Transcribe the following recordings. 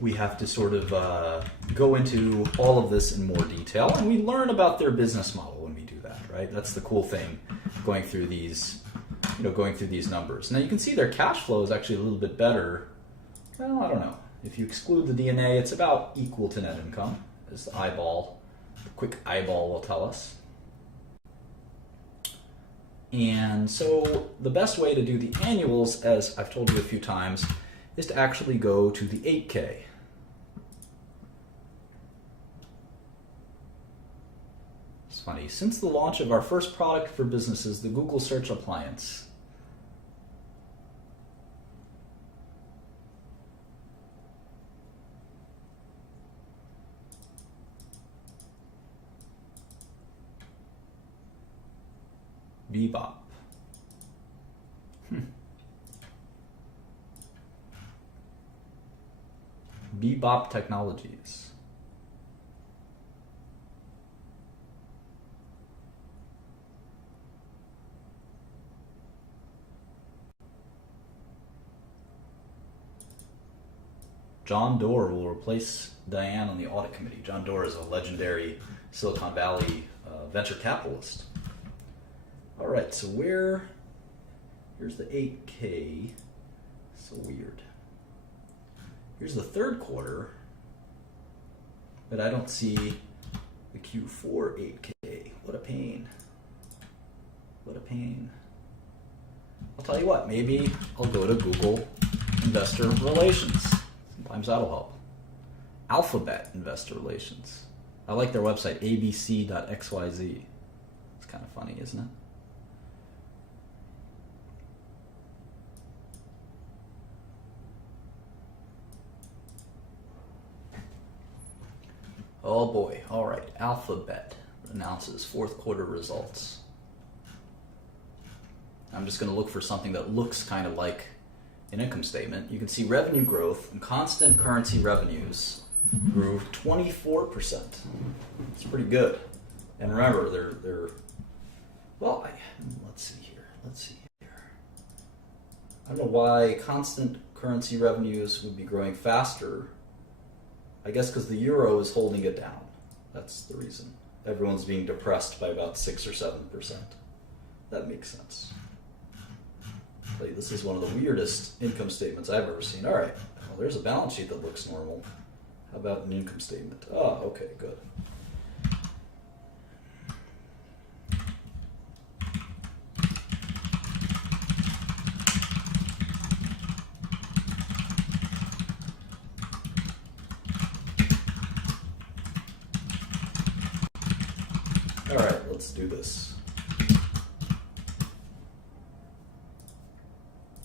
we have to sort of go into all of this in more detail, and we learn about their business model when we do that, right? That's the cool thing, going through these, going through these numbers. Now you can see their cash flow is actually a little bit better. Well, I don't know. If you exclude the D&A, it's about equal to net income, as the quick eyeball will tell us. And so the best way to do the annuals, as I've told you a few times, is to actually go to the 8K. It's funny, since the launch of our first product for businesses, the Google Search Appliance, Bebop. Bebop Technologies. John Doerr will replace Diane on the audit committee. John Doerr is a legendary Silicon Valley venture capitalist. All right, so here's the 8K. So weird. Here's the third quarter, but I don't see the Q4 8K. What a pain. What a pain. I'll tell you what, maybe I'll go to Google Investor Relations. Sometimes that'll help. Alphabet Investor Relations. I like their website, abc.xyz. It's kind of funny, isn't it? Oh boy, all right, Alphabet announces fourth quarter results. I'm just going to look for something that looks kind of like an income statement. You can see revenue growth and constant currency revenues grew 24%. It's pretty good. And remember, they're well, let's see here. I don't know why constant currency revenues would be growing faster. I guess because the euro is holding it down. That's the reason. Everyone's being depressed by about 6 or 7%. That makes sense. This is one of the weirdest income statements I've ever seen. All right, well, there's a balance sheet that looks normal. How about an income statement? Oh, okay, good. All right, let's do this.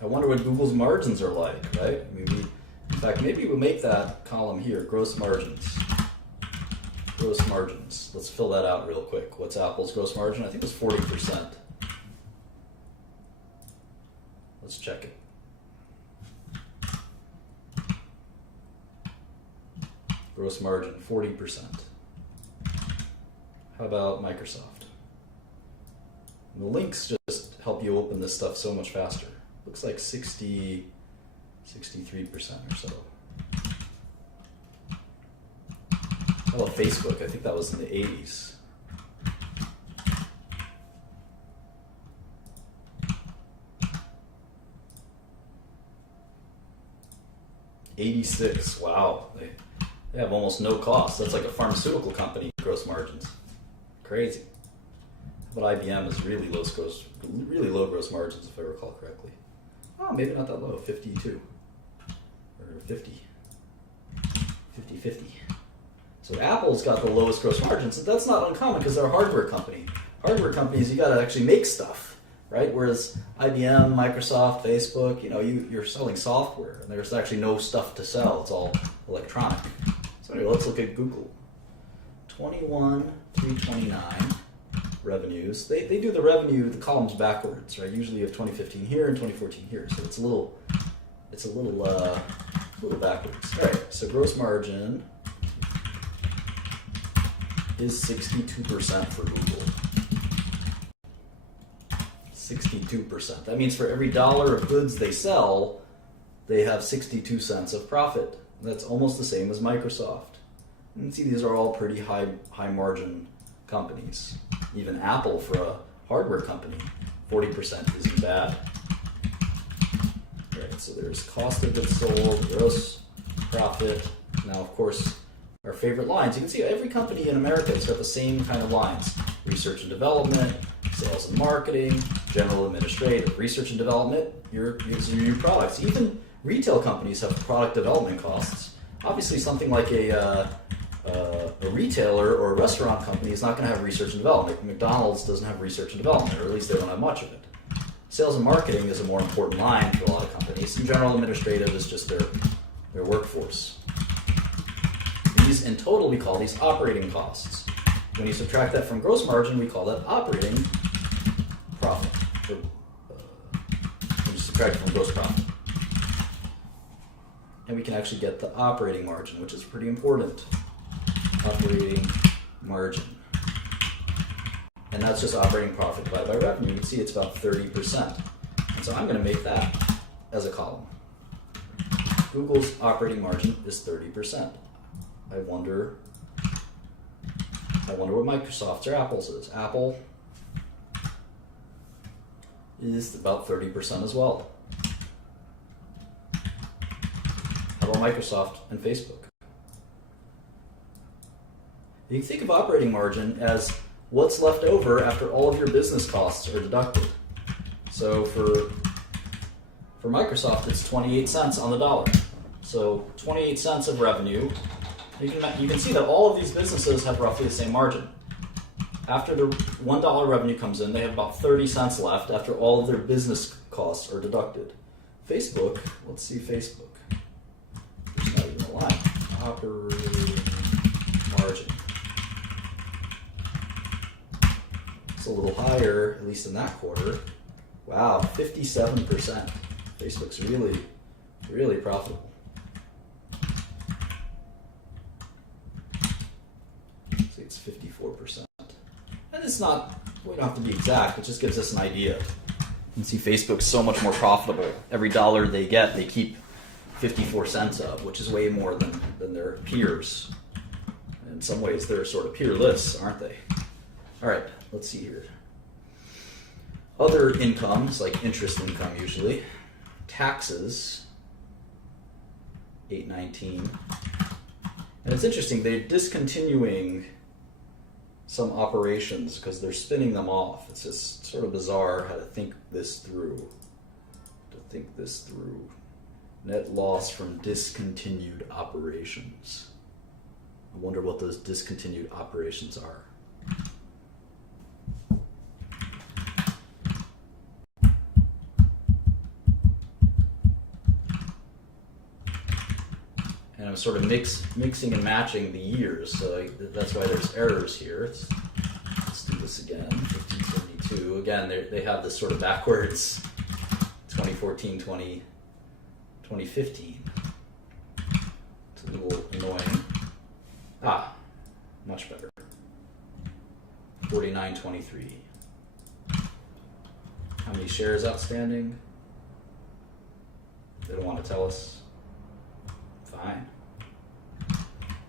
I wonder what Google's margins are like, right? I mean, in fact, maybe we'll make that column here, gross margins. Gross margins. Let's fill that out real quick. What's Apple's gross margin? I think it was 40%. Let's check it. Gross margin, 40%. How about Microsoft? And the links just help you open this stuff so much faster. Looks like 63% or so. How about Facebook? I think that was in the 80s. $86. Wow. They have almost no cost. That's like a pharmaceutical company gross margins. Crazy. But IBM is really low gross margins, if I recall correctly. Oh, maybe not that low, 52 or 50. 50-50. So Apple's got the lowest gross margins, and that's not uncommon because they're a hardware company. Hardware companies, you got to actually make stuff, right? Whereas IBM, Microsoft, Facebook, you're selling software, and there's actually no stuff to sell. It's all electronic. So anyway, let's look at Google. 21,329 revenues. They do the revenue, the columns backwards, right? Usually you have 2015 here and 2014 here, so it's a little backwards. All right, so gross margin is 62% for Google. 62%. That means for every dollar of goods they sell, they have 62 cents of profit That's almost the same as Microsoft. You can see these are all pretty high margin companies. Even Apple, for a hardware company, 40% isn't bad. All right, so there's cost of goods sold, gross profit. Now, of course, our favorite lines. You can see every company in America has got the same kind of lines. Research and development, sales and marketing, general administrative. Research and development, your new products. Even retail companies have product development costs. Obviously, something like a retailer or a restaurant company is not going to have research and development. McDonald's doesn't have research and development, or at least they don't have much of it. Sales and marketing is a more important line for a lot of companies, and general administrative is just their workforce. These, in total, we call these operating costs. When you subtract that from gross margin, we call that operating profit. When you subtract it from gross profit. And we can actually get the operating margin, which is pretty important. Operating margin. And that's just operating profit divided by revenue. You can see it's about 30%. And so I'm going to make that as a column. Google's operating margin is 30%. I wonder what Microsoft's or Apple's is. Apple is about 30% as well. How about Microsoft and Facebook? You can think of operating margin as what's left over after all of your business costs are deducted. So for Microsoft, it's 28 cents on the dollar. So 28 cents of revenue. You can see that all of these businesses have roughly the same margin. After the $1 revenue comes in, they have about 30 cents left after all of their business costs are deducted. Facebook, let's see Facebook. There's not even a line. Operating margin. It's a little higher, at least in that quarter. Wow, 57%. Facebook's really, really profitable. See, it's 54%. And it's not, we don't have to be exact, it just gives us an idea. You can see Facebook's so much more profitable. Every dollar they get, they keep 54 cents of, which is way more than their peers. In some ways, they're sort of peerless, aren't they? All right, let's see here. Other incomes, like interest income usually. Taxes, 819. And it's interesting, they're discontinuing some operations because they're spinning them off. It's just sort of bizarre how to think this through. Net loss from discontinued operations. I wonder what those discontinued operations are. And I'm sort of mixing and matching the years, so that's why there's errors here. Let's do this again. 1572. Again, they have this sort of backwards 2014, 2015. It's a little annoying. Much better. 49.23. How many shares outstanding? They don't want to tell us. Fine.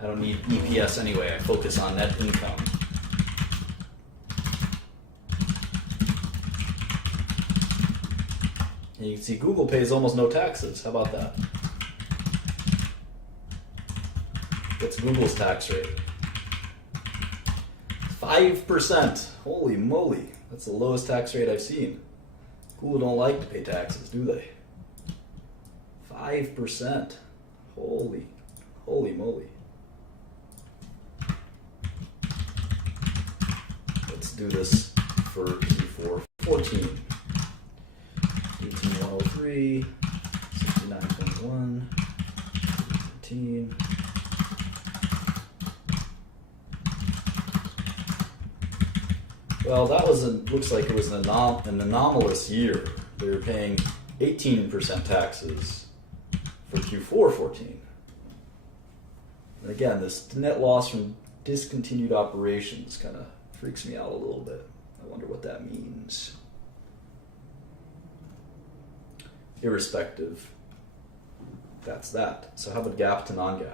I don't need EPS anyway. I focus on net income. And you can see Google pays almost no taxes. How about that? What's Google's tax rate? 5%. Holy moly. That's the lowest tax rate I've seen. Google don't like to pay taxes, do they? 5%. Holy moly. Let's do this for Q4 14. 18103, 69.1, 15. Well, that looks like it was an anomalous year. They were paying 18% taxes for Q4 14. And again, this net loss from discontinued operations kind of freaks me out a little bit. I wonder what that means. Irrespective, that's that. So how about GAAP to non-GAAP?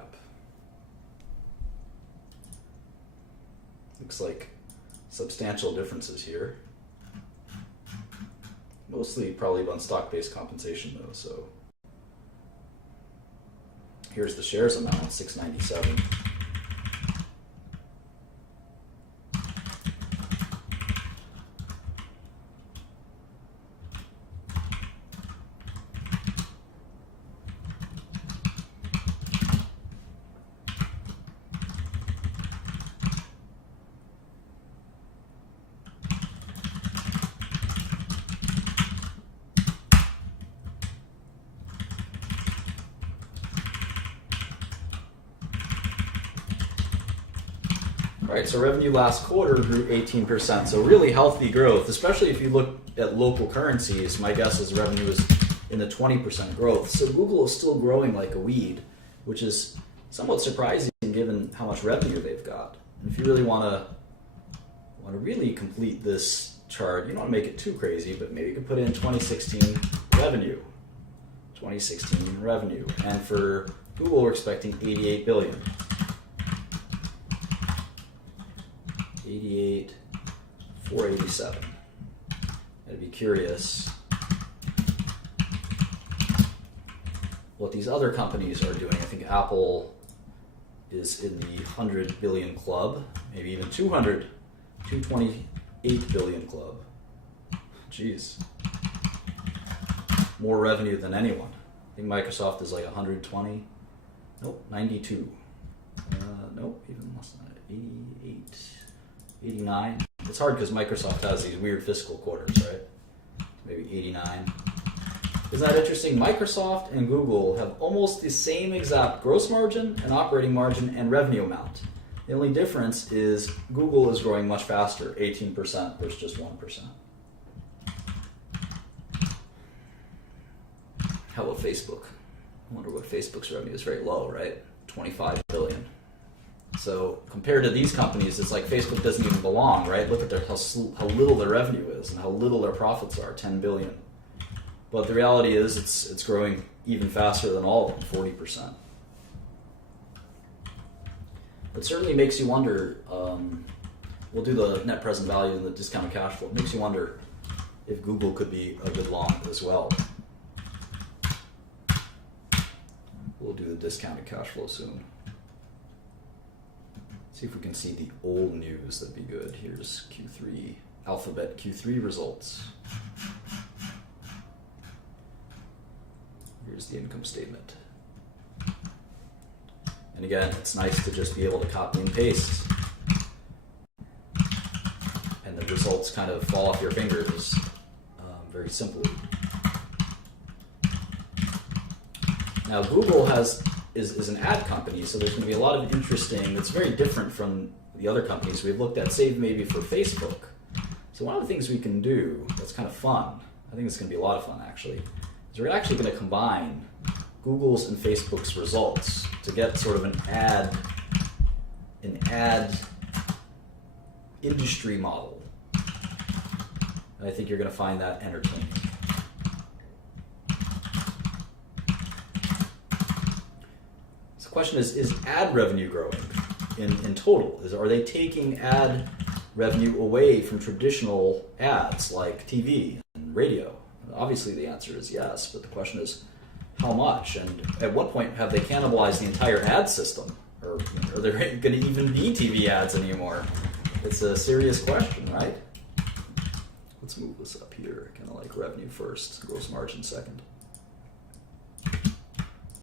Looks like substantial differences here. Mostly probably on stock-based compensation though, so. Here's the shares amount, 697. All right, so revenue last quarter grew 18%, so really healthy growth, especially if you look at local currencies. My guess is revenue is in the 20% growth. So Google is still growing like a weed, which is somewhat surprising given how much revenue they've got. And if you really want to really complete this chart, you don't want to make it too crazy, but maybe you could put in 2016 revenue. 2016 revenue. And for Google, we're expecting 88 billion. 88,487. I'd be curious what these other companies are doing. I think Apple is in the 100 billion club, maybe even 228 billion club. Jeez. More revenue than anyone. I think Microsoft is like 120. Nope, 92. Nope, even less than that. 88. 89. It's hard because Microsoft has these weird fiscal quarters, right? Maybe 89. Isn't that interesting? Microsoft and Google have almost the same exact gross margin and operating margin and revenue amount. The only difference is Google is growing much faster, 18% versus just 1%. How about Facebook? I wonder what Facebook's revenue is. Very low, right? 25 billion. So compared to these companies, it's like Facebook doesn't even belong, right? Look at how little their revenue is and how little their profits are, 10 billion. But the reality is it's growing even faster than all of them, 40%. It certainly makes you wonder, we'll do the net present value and the discounted cash flow. It makes you wonder if Google could be a good long as well. We'll do the discounted cash flow soon. See if we can see the old news. That'd be good. Here's Q3, Alphabet Q3 results. Here's the income statement. And again, it's nice to just be able to copy and paste. And the results kind of fall off your fingers very simply. Now Google is an ad company, so there's going to be a lot of interesting, it's very different from the other companies we've looked at, save maybe for Facebook. So one of the things we can do that's kind of fun, I think it's going to be a lot of fun actually, is we're actually going to combine Google's and Facebook's results to get sort of an ad industry model. And I think you're going to find that entertaining. The question is ad revenue growing in total? Are they taking ad revenue away from traditional ads like TV and radio? Obviously the answer is yes, but the question is how much? And at what point have they cannibalized the entire ad system? Or are there going to even be TV ads anymore? It's a serious question, right? Let's move this up here, kind of like revenue first, gross margin second.